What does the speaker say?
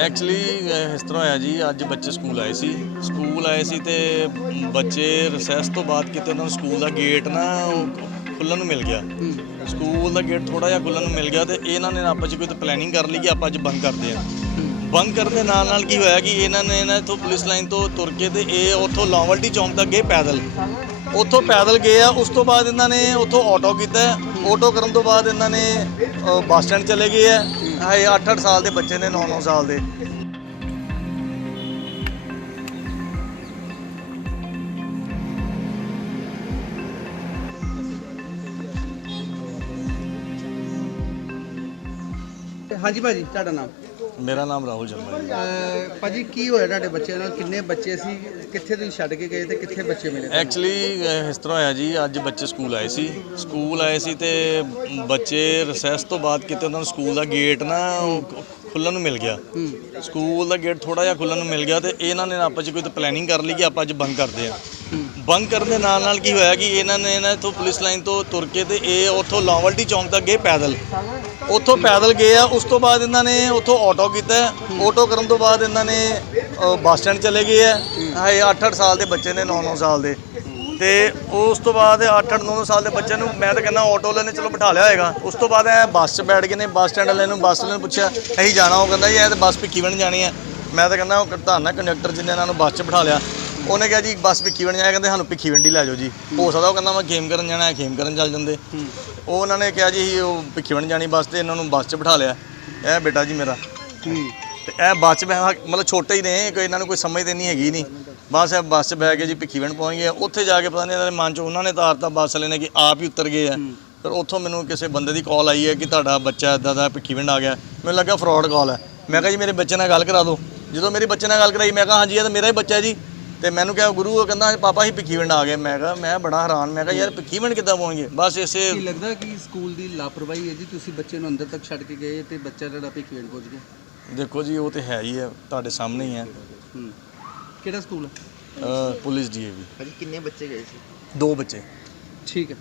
Actually ਇਸ ਤਰ੍ਹਾਂ ਹੋਇਆ ਜੀ, ਅੱਜ ਬੱਚੇ ਸਕੂਲ ਆਏ ਸੀ। ਸਕੂਲ ਆਏ ਸੀ ਤੇ ਬੱਚੇ ਰਿਸੈਸ ਤੋਂ ਬਾਅਦ ਕਿਤੇ ਉਹਨਾਂ ਨੂੰ ਸਕੂਲ ਦਾ ਗੇਟ ਨਾ, ਉਹ ਖੁੱਲ੍ਹਣ ਨੂੰ ਮਿਲ ਗਿਆ। ਸਕੂਲ ਦਾ ਗੇਟ ਥੋੜਾ ਜਿਹਾ ਖੁੱਲ੍ਹਣ ਨੂੰ ਮਿਲ ਗਿਆ ਤੇ ਇਹਨਾਂ ਨੇ ਆਪਸ 'ਚ ਕੋਈ ਪਲੈਨਿੰਗ ਕਰ ਲਈ ਕਿ ਆਪਾਂ ਅੱਜ ਬੰਦ ਕਰਦੇ ਆ ਬੰਦ ਕਰਨ ਦੇ ਨਾਲ ਨਾਲ ਕੀ ਹੋਇਆ ਕਿ ਇਹਨਾਂ ਨੇ ਨਾ ਇੱਥੋਂ ਪੁਲਿਸ ਲਾਈਨ ਤੋਂ ਤੁਰ ਕੇ ਤੇ ਇਹ ਉੱਥੋਂ ਲਾਵਲਟੀ ਚੌਂਕ ਤੱਕ ਗਏ ਪੈਦਲ। ਉੱਥੋਂ ਪੈਦਲ ਗਏ ਆ, ਉਸ ਤੋਂ ਬਾਅਦ ਇਹਨਾਂ ਨੇ ਉੱਥੋਂ ਆਟੋ ਕੀਤਾ। ਆਟੋ ਕਰਨ ਤੋਂ ਬਾਅਦ ਇਹਨਾਂ ਨੇ ਬੱਸ ਸਟੈਂਡ ਚਲੇ ਗਏ ਆ। ਹਾਏ 8-8 ਸਾਲ ਦੇ ਬੱਚੇ ਨੇ 9-9 ਸਾਲ ਦੇ। ਹਾਂਜੀ ਭਾਜੀ ਤੁਹਾਡਾ ਨਾਮ? ਮੇਰਾ ਨਾਮ ਰਾਹੁਲ ਸ਼ਰਮਾ ਜੀ। ਅਹ ਭਾਜੀ ਕੀ ਹੋਇਆ ਤੁਹਾਡੇ ਬੱਚੇ ਨਾਲ? ਕਿੰਨੇ ਬੱਚੇ ਸੀ? ਕਿੱਥੇ ਤੁਸੀਂ ਛੱਡ ਕੇ ਗਏ ਤੇ ਕਿੱਥੇ ਬੱਚੇ ਮਿਲੇ ਐਕਚੁਅਲੀ ਇਸ ਤਰ੍ਹਾਂ ਹੋਇਆ ਜੀ ਅੱਜ ਬੱਚੇ ਸਕੂਲ ਆਏ ਸੀ। ਸਕੂਲ ਆਏ ਸੀ ਤੇ ਬੱਚੇ ਰਿਸੈਸ ਤੋਂ ਬਾਅਦ ਕਿਤੇ ਉਹਨਾਂ ਨੂੰ ਸਕੂਲ ਦਾ ਗੇਟ ਨਾ ਉਹ ਖੁੱਲ੍ਹਣ ਨੂੰ ਮਿਲ ਗਿਆ। ਸਕੂਲ ਦਾ ਗੇਟ ਥੋੜਾ ਜਿਹਾ ਖੁੱਲ੍ਹਣ ਨੂੰ ਮਿਲ ਗਿਆ ਤੇ ਇਹਨਾਂ ਨੇ ਆਪਸ 'ਚ ਕੋਈ ਪਲੈਨਿੰਗ ਕਰ ਲਈ ਕਿ ਆਪਾਂ ਅੱਜ ਬੰਕ ਕਰਦੇ ਆ ਬੰਦ ਕਰਨ ਦੇ ਨਾਲ ਨਾਲ ਕੀ ਹੋਇਆ ਕਿ ਇਹਨਾਂ ਨੇ ਇਹਨਾਂ ਇੱਥੋਂ ਪੁਲਿਸ ਲਾਈਨ ਤੋਂ ਤੁਰ ਕੇ ਤੇ ਇਹ ਉੱਥੋਂ ਲਾਵਲਟੀ ਚੌਂਕ ਤੱਕ ਗਏ ਪੈਦਲ। ਉੱਥੋਂ ਪੈਦਲ ਗਏ ਆ ਉਸ ਤੋਂ ਬਾਅਦ ਇਹਨਾਂ ਨੇ ਉੱਥੋਂ ਆਟੋ ਕੀਤਾ। ਆਟੋ ਕਰਨ ਤੋਂ ਬਾਅਦ ਇਹਨਾਂ ਨੇ ਅ, ਬੱਸ ਸਟੈਂਡ ਚਲੇ ਗਏ ਆ। ਹਾਏ 8-8 ਸਾਲ ਦੇ ਬੱਚੇ ਨੇ 9-9 ਸਾਲ ਦੇ। ਤੇ ਉਸ ਤੋਂ ਬਾਅਦ 8-8 9 ਸਾਲ ਦੇ ਬੱਚੇ ਨੂੰ ਮੈਂ ਤਾਂ ਕਹਿੰਦਾ ਆਟੋ ਵਾਲੇ ਨੇ ਚਲੋ ਬਿਠਾ ਲਿਆ ਹੋਏਗਾ। ਉਸ ਤੋਂ ਬਾਅਦ ਇਹ ਬੱਸ 'ਚ ਬੈਠ ਗਏ ਨੇ ਬੱਸ ਸਟੈਂਡ ਵਾਲੇ ਨੂੰ ਬੱਸ ਵਾਲੇ ਨੂੰ ਪੁੱਛਿਆ ਅਸੀਂ ਜਾਣਾ ਉਹ ਕਹਿੰਦਾ ਜੀ ਇਹ ਤਾਂ ਬੱਸ ਭਿੱਖੀ ਬਣ ਜਾਣੀ ਹੈ ਮੈਂ ਤਾਂ ਕਹਿੰਦਾ ਉਹ ਧੰਨਾ ਕੰਡਕਟਰ ਜਿਹਨੇ ਇਹਨਾਂ ਨੂੰ ਬੱਸ 'ਚ ਬਿਠਾ ਲਿਆ। ਉਹਨੇ ਕਿਹਾ ਜੀ ਬੱਸ ਭਿੱਖੀਵਿੰਡ ਜਾਇਆ ਕਹਿੰਦੇ ਸਾਨੂੰ ਭਿੱਖੀਵਿੰਡ ਹੀ ਲੈ ਜਾਓ ਜੀ। ਹੋ ਸਕਦਾ ਉਹ ਕਹਿੰਦਾ ਮੈਂ ਖੇਮ ਕਰਨ ਜਾਣਾ ਹੈ ਖੇਮ ਕਰਨ ਚੱਲ ਜਾਂਦੇ। ਉਹ ਉਹਨਾਂ ਨੇ ਕਿਹਾ ਜੀ ਉਹ ਭਿੱਖੀਵਿੰਡ ਜਾਣੀ ਬੱਸ ਤੇ ਇਹਨਾਂ ਨੂੰ ਬੱਸ 'ਚ ਬਿਠਾ ਲਿਆ। ਇਹ ਬੇਟਾ ਜੀ ਮੇਰਾ। ਤੇ ਇਹ ਬੱਸ 'ਚ ਬਹਿ ਮਤਲਬ ਛੋਟੇ ਹੀ ਨੇ ਕੋਈ ਇਹਨਾਂ ਨੂੰ ਕੋਈ ਸਮਝ ਤੇ ਨਹੀਂ ਹੈਗੀ ਨਹੀਂ। ਬਸ ਇਹ ਬੱਸ 'ਚ ਬਹਿ ਕੇ ਜੀ ਭਿੱਖੀਵਿੰਡ ਪਹੁੰਚ ਗਏ। ਉੱਥੇ ਜਾ ਕੇ ਪਤਾ ਨਹੀਂ ਇਹਨਾਂ ਦੇ ਮਨ 'ਚ ਉਹਨਾਂ ਨੇ ਤਾਰਤਾ ਬੱਸ ਵਾਲੇ ਨੇ ਕਿ ਆਪ ਹੀ ਉਤਰ ਗਏ ਆ। ਫਿਰ ਉੱਥੋਂ ਮੈਨੂੰ ਕਿਸੇ ਬੰਦੇ ਦੀ ਕਾਲ ਆਈ ਹੈ ਕਿ ਤੁਹਾਡਾ ਬੱਚਾ ਇਦਾਂ ਦਾ ਭਿੱਖੀਵਿੰਡ ਆ ਗਿਆ। ਮੈਨੂੰ ਲੱਗਾ ਫਰਾਡ ਕਾਲ ਹੈ। ਮੈਂ ਕਿਹਾ ਜੀ ਮੇਰੇ ਬੱਚੇ ਨਾਲ ਗੱਲ ਕਰਾ ਦਿਓ। ਜਦੋਂ ਮੇਰੀ ਬੱਚੇ ਨਾਲ ਗੱਲ ਕਰਾਈ ਮੈਂ ਕਿਹਾ ਹਾਂਜੀ ਇਹ ਤਾਂ ਮੇਰਾ ਹੀ ਬੱਚਾ ਹੈ ਜੀ। ਤੇ ਮੈਨੂੰ ਕਿਹਾ ਗੁਰੂ ਉਹ ਕਹਿੰਦਾ ਪਾਪਾ ਹੀ ਭਿੱਖੀਵਿੰਡ ਆ ਗਏ। ਮੈਂ ਕਿਹਾ ਮੈਂ ਬੜਾ ਹੈਰਾਨ। ਮੈਂ ਕਿਹਾ ਯਾਰ ਭਿੱਖੀਵਿੰਡ ਕਿੱਦਾਂ ਪਹੁੰਚ ਗਏ ਬਸ ਇਸੇ ਕੀ ਲੱਗਦਾ ਕਿ ਸਕੂਲ ਦੀ ਲਾਪਰਵਾਹੀ ਹੈ ਜੀ? ਤੁਸੀਂ ਬੱਚੇ ਨੂੰ ਅੰਦਰ ਤੱਕ ਛੱਡ ਕੇ ਗਏ ਤੇ ਬੱਚਾ ਤੁਹਾਡਾ ਭਿੱਖੀਵਿੰਡ ਪਹੁੰਚ ਗਿਆ? ਦੇਖੋ ਜੀ ਉਹ ਤੇ ਹੈ ਹੀ ਹੈ ਤੁਹਾਡੇ ਸਾਹਮਣੇ ਹੀ ਹੈ। ਹੂੰ। ਕਿਹੜਾ ਸਕੂਲ ਹੈ? ਅਹ ਪੁਲਿਸ ਡੀਏਵੀ ਭਾਜੀ ਕਿੰਨੇ ਬੱਚੇ ਗਏ ਸੀ? ਦੋ ਬੱਚੇ। ਠੀਕ ਹੈ।